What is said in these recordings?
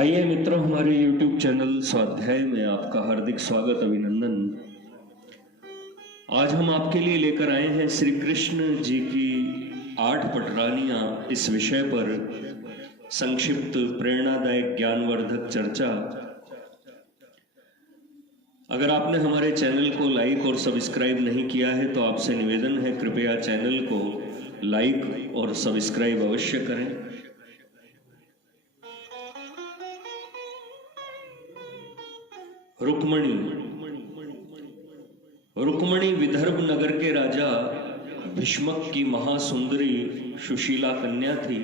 आइए मित्रों, हमारे YouTube चैनल स्वाध्याय में आपका हार्दिक स्वागत, अभिनंदन। आज हम आपके लिए लेकर आए हैं श्री कृष्ण जी की 8 पटरानियां इस विषय पर संक्षिप्त प्रेरणादायक ज्ञानवर्धक चर्चा। अगर आपने हमारे चैनल को लाइक और सब्सक्राइब नहीं किया है तो आपसे निवेदन है, कृपया चैनल को लाइक और सब्सक्राइब अवश्य करें। रुक्मणी विदर्भ नगर के राजा भीष्मक की महासुंदरी सुशीला कन्या थी।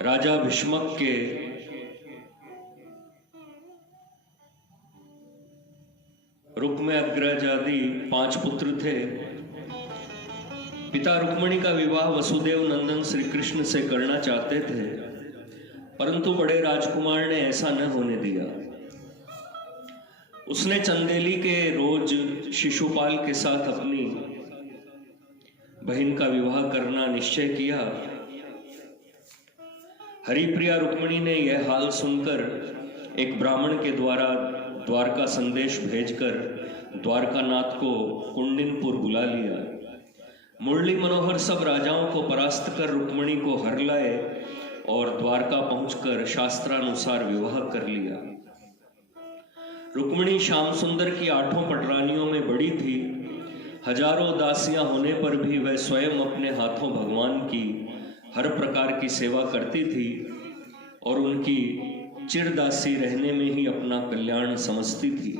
राजा भीष्मक के रुक्म अग्रज आदि 5 पुत्र थे। पिता रुक्मणी का विवाह वसुदेव नंदन श्री कृष्ण से करना चाहते थे, परंतु बड़े राजकुमार ने ऐसा न होने दिया। उसने चंदेली के रोज शिशुपाल के साथ अपनी बहन का विवाह करना निश्चय किया। हरिप्रिया रुक्मणी ने यह हाल सुनकर एक ब्राह्मण के द्वारा द्वारका संदेश भेजकर द्वारकानाथ को कुंडिनपुर बुला लिया। मुरली मनोहर सब राजाओं को परास्त कर रुक्मणी को हर लाए और द्वारका पहुंचकर शास्त्रानुसार विवाह कर लिया। रुक्मणी श्याम सुंदर की 8 पटरानियों में बड़ी थी। हजारों दासियां होने पर भी वह स्वयं अपने हाथों भगवान की हर प्रकार की सेवा करती थी और उनकी चिरदासी रहने में ही अपना कल्याण समझती थी।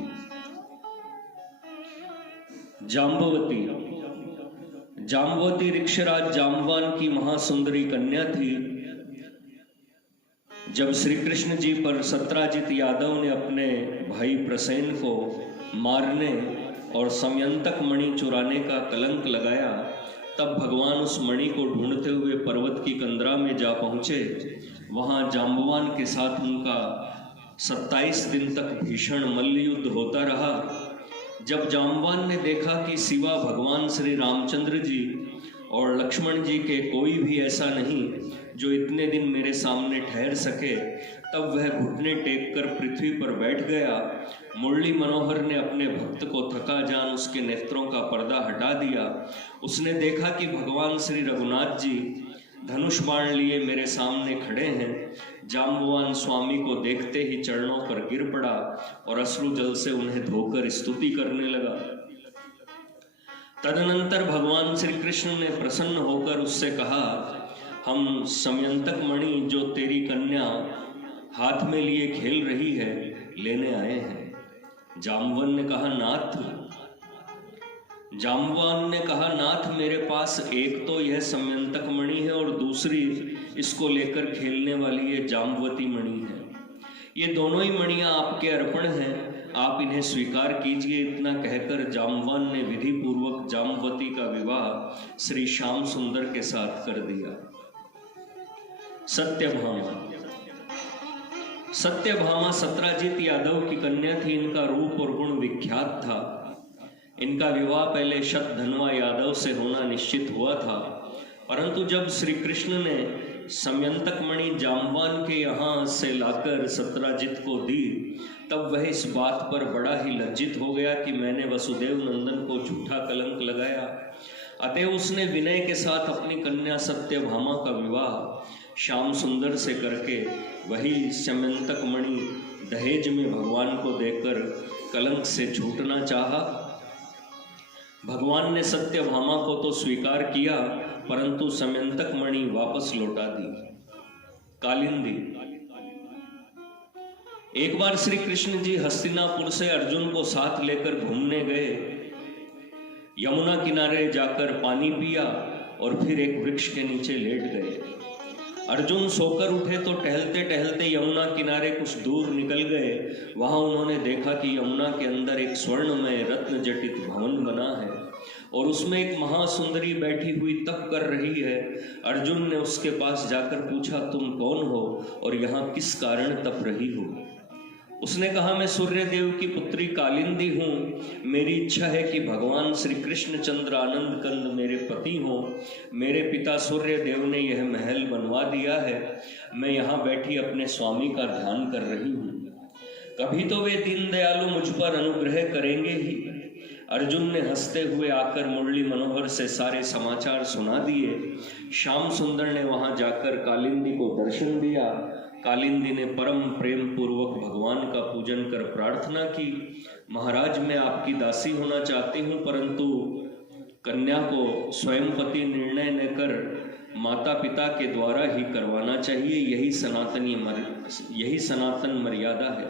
जाम्बवती ऋक्षराज जाम्बवान की महासुंदरी कन्या थी। जब श्री कृष्ण जी पर सत्राजित यादव ने अपने भाई प्रसेन को मारने और समयंतक मणि चुराने का कलंक लगाया, तब भगवान उस मणि को ढूंढते हुए पर्वत की कंदरा में जा पहुंचे। वहां जाम्बवान के साथ उनका 27 दिन तक भीषण मल्ल युद्ध होता रहा। जब जाम्बवान ने देखा कि सिवा भगवान श्री रामचंद्र जी और लक्ष्मण जी के कोई भी ऐसा नहीं जो इतने दिन मेरे सामने ठहर सके, तब वह घुटने टेक कर पृथ्वी पर बैठ गया। मुरली मनोहर ने अपने भक्त को थका जान उसके नेत्रों का पर्दा हटा दिया। उसने देखा कि भगवान श्री रघुनाथ जी धनुष बाण लिए मेरे सामने खड़े हैं। जाम्बवान स्वामी को देखते ही चरणों पर गिर पड़ा और अश्रु जल से उन्हें धोकर स्तुति करने लगा। तदनंतर भगवान श्री कृष्ण ने प्रसन्न होकर उससे कहा, हम समयंतक मणि जो तेरी कन्या हाथ में लिए खेल रही है लेने आए हैं। जाम्बवान ने कहा, नाथ मेरे पास एक तो यह समयंतक मणि है और दूसरी इसको लेकर खेलने वाली ये जाम्बवती मणि है। ये दोनों ही मणियां आपके अर्पण हैं, आप इन्हें स्वीकार कीजिए। इतना कहकर जाम्बवान ने विधि पूर्वक जाम्बवती का विवाह श्री श्याम सुंदर के साथ कर दिया। सत्यभामा सत्राजित यादव की कन्या थी। इनका रूप और गुण विख्यात था। इनका विवाह पहले शतधनवा यादव से होना निश्चित हुआ था, परंतु जब श्री कृष्ण ने समयंतक मणि जाम्बवान के यहाँ से लाकर सत्राजित को दी, तब वह इस बात पर बड़ा ही लज्जित हो गया कि मैंने वसुदेव नंदन को झूठा कलंक लगाया। अतः उसने विनय के साथ अपनी कन्या सत्यभामा का विवाह श्याम सुंदर से करके वही समयंतक मणि दहेज में भगवान को देकर कलंक से छूटना चाहा। भगवान ने सत्यभामा को तो स्वीकार किया, परंतु समयंतक मणि वापस लौटा दी। कालिंदी। एक बार श्री कृष्ण जी हस्तिनापुर से अर्जुन को साथ लेकर घूमने गए। यमुना किनारे जाकर पानी पिया और फिर एक वृक्ष के नीचे लेट गए। अर्जुन सोकर उठे तो टहलते टहलते यमुना किनारे कुछ दूर निकल गए। वहां उन्होंने देखा कि यमुना के अंदर एक स्वर्णमय रत्न जटित भवन बना है और उसमें एक महासुंदरी बैठी हुई तप कर रही है। अर्जुन ने उसके पास जाकर पूछा, तुम कौन हो और यहाँ किस कारण तप रही हो? उसने कहा, मैं सूर्य देव की पुत्री कालिंदी हूँ। मेरी इच्छा है कि भगवान श्री कृष्ण चंद्र आनंद कंद मेरे पति हों। मेरे पिता सूर्य देव ने यह महल बनवा दिया है। मैं यहाँ बैठी अपने स्वामी का ध्यान कर रही हूँ। कभी तो वे दीन दयालु मुझ पर अनुग्रह करेंगे ही। अर्जुन ने हंसते हुए आकर मुरली मनोहर से सारे समाचार सुना दिए। श्याम सुंदर ने वहां जाकर कालिंदी को दर्शन दिया। कालिंदी ने परम प्रेम पूर्वक भगवान का पूजन कर प्रार्थना की, महाराज मैं आपकी दासी होना चाहती हूँ, परंतु कन्या को स्वयं पति निर्णय न कर माता पिता के द्वारा ही करवाना चाहिए, यही सनातन मर्यादा है।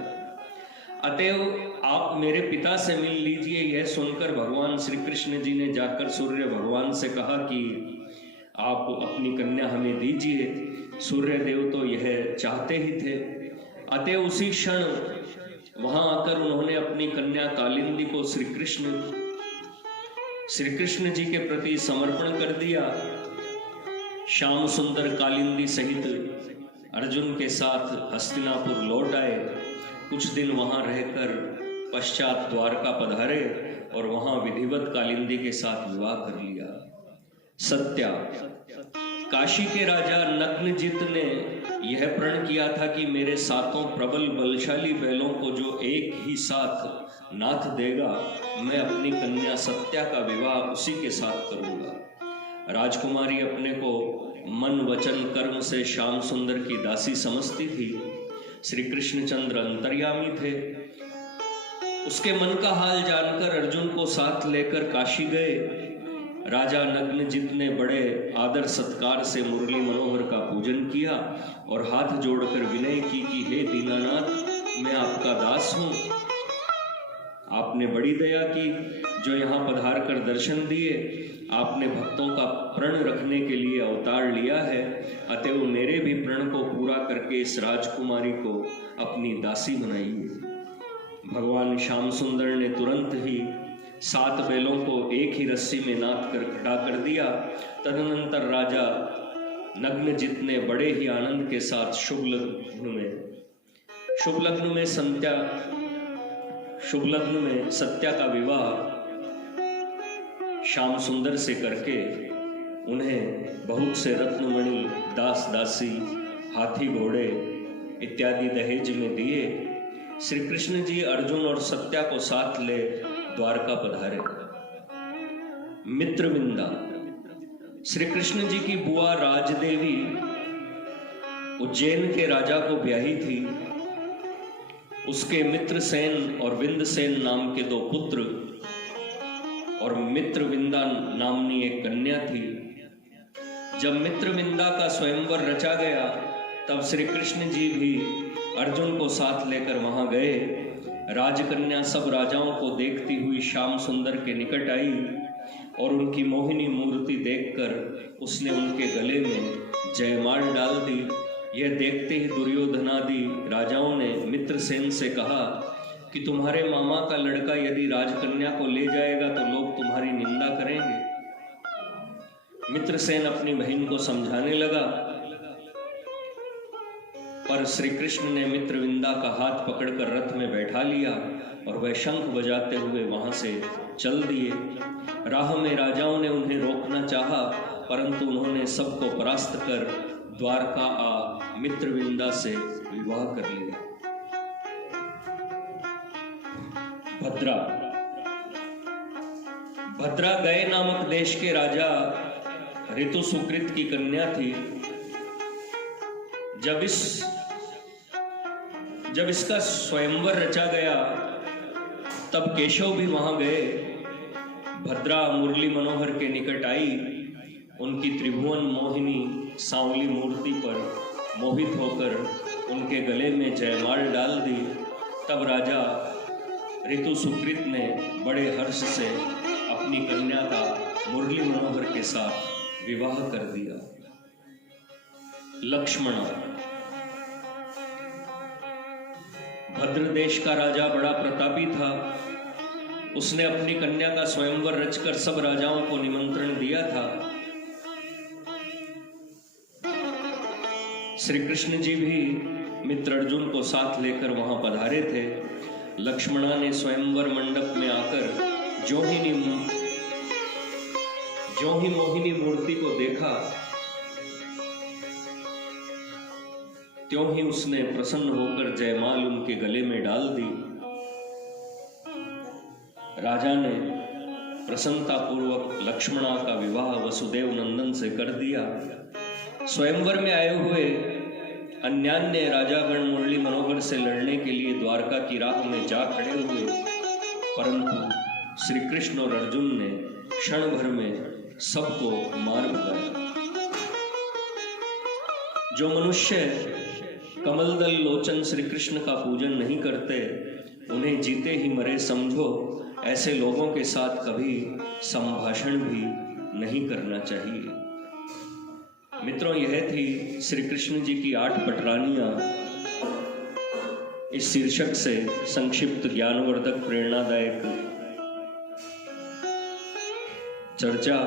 अतएव आप मेरे पिता से मिल लीजिए। यह सुनकर भगवान श्री कृष्ण जी ने जाकर सूर्य भगवान से कहा कि आप अपनी कन्या हमें दीजिए। सूर्य देव तो यह चाहते ही थे। अतएव उसी क्षण वहां आकर उन्होंने अपनी कन्या कालिंदी को श्री कृष्ण जी के प्रति समर्पण कर दिया। श्याम सुंदर कालिंदी सहित अर्जुन के साथ हस्तिनापुर लौट आए। कुछ दिन वहां रहकर पश्चात द्वारका पधारे और वहां विधिवत कालिंदी के साथ विवाह कर लिया। सत्या, काशी के राजा नग्नजित ने यह प्रण किया था कि मेरे सातों प्रबल बलशाली बैलों को जो एक ही साथ नाथ देगा, मैं अपनी कन्या सत्या का विवाह उसी के साथ करूंगा। राजकुमारी अपने को मन वचन कर्म से श्याम सुंदर की दासी समझती थी। श्री कृष्णचंद्र अंतर्यामी थे। उसके मन का हाल जानकर अर्जुन को साथ लेकर काशी गए। राजा नग्नजित ने बड़े आदर सत्कार से मुरली मनोहर का पूजन किया और हाथ जोड़कर विनय की कि हे दीनानाथ, मैं आपका दास हूं। आपने बड़ी दया की जो यहाँ पधार कर दर्शन दिए। आपने भक्तों का प्रण रखने के लिए अवतार लिया है, अतएव मेरे भी प्रण को पूरा करके इस राजकुमारी को अपनी दासी बनाइए। भगवान श्याम सुंदर ने तुरंत ही 7 बैलों को एक ही रस्सी में नाथ कर खड़ा कर दिया। तदनंतर राजा नग्नजित ने बड़े ही आनंद के साथ शुभ लग्न में सत्या का विवाह श्याम सुंदर से करके उन्हें बहुत से रत्नमणि, दास दासी, हाथी घोड़े इत्यादि दहेज में दिए। श्री कृष्ण जी अर्जुन और सत्या को साथ ले द्वारका पधारे। मित्रविंदा, श्री कृष्ण जी की बुआ राजदेवी उज्जैन के राजा को ब्याही थी। उसके मित्रसेन और विंदसेन नाम के 2 पुत्र और मित्रविंदा नामनी एक कन्या थी। जब मित्रविंदा का स्वयंवर रचा गया, तब श्री कृष्ण जी भी अर्जुन को साथ लेकर वहां गए। राजकन्या सब राजाओं को देखती हुई श्याम सुंदर के निकट आई और उनकी मोहिनी मूर्ति देखकर उसने उनके गले में जयमाल डाल दी। यह देखते ही दुर्योधनादि राजाओं ने मित्रसेन से कहा कि तुम्हारे मामा का लड़का यदि राजकन्या को ले जाएगा तो लोग तुम्हारी निंदा करेंगे। मित्रसेन अपनी बहन को समझाने लगा, पर श्री कृष्ण ने मित्रविंदा का हाथ पकड़कर रथ में बैठा लिया और वह शंख बजाते हुए वहां से चल दिए। राह में राजाओं ने उन्हें रोकना चाहा, परंतु उन्होंने सबको परास्त कर द्वारका आ मित्रविंदा से विवाह कर लिया। भद्रा गए नामक देश के राजा ऋतु सुकृत की कन्या थी। जब इसका स्वयंवर रचा गया, तब केशव भी वहां गए। भद्रा मुरली मनोहर के निकट आई। उनकी त्रिभुवन मोहिनी सांवली मूर्ति पर मोहित होकर उनके गले में जयमाल डाल दी। तब राजा ऋतु सुकृत ने बड़े हर्ष से अपनी कन्या का मुरली मनोहर के साथ विवाह कर दिया। लक्ष्मण, भद्र देश का राजा बड़ा प्रतापी था। उसने अपनी कन्या का स्वयंवर रचकर सब राजाओं को निमंत्रण दिया था। श्री कृष्ण जी भी मित्र अर्जुन को साथ लेकर वहां पधारे थे। लक्ष्मणा ने स्वयंवर मंडप में आकर जो ही मोहिनी मूर्ति को देखा, त्यों ही उसने प्रसन्न होकर जयमाल उनके गले में डाल दी। राजा ने प्रसन्नता पूर्वक लक्ष्मणा का विवाह वसुदेव नंदन से कर दिया। स्वयंवर में आए हुए अन्यान्य राजागण मुरली मनोहर से लड़ने के लिए द्वारका की राह में जा खड़े हुए, परंतु श्री कृष्ण और अर्जुन ने क्षण भर में सबको मार भगाया। जो मनुष्य कमलदल लोचन श्री कृष्ण का पूजन नहीं करते, उन्हें जीते ही मरे समझो। ऐसे लोगों के साथ कभी संभाषण भी नहीं करना चाहिए। मित्रों, यह थी श्री कृष्ण जी की 8 पटरानियां। इस शीर्षक से संक्षिप्त ज्ञानवर्धक प्रेरणादायक चर्चा।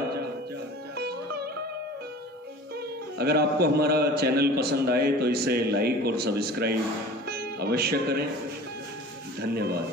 अगर आपको हमारा चैनल पसंद आए तो इसे लाइक और सब्सक्राइब अवश्य करें। धन्यवाद।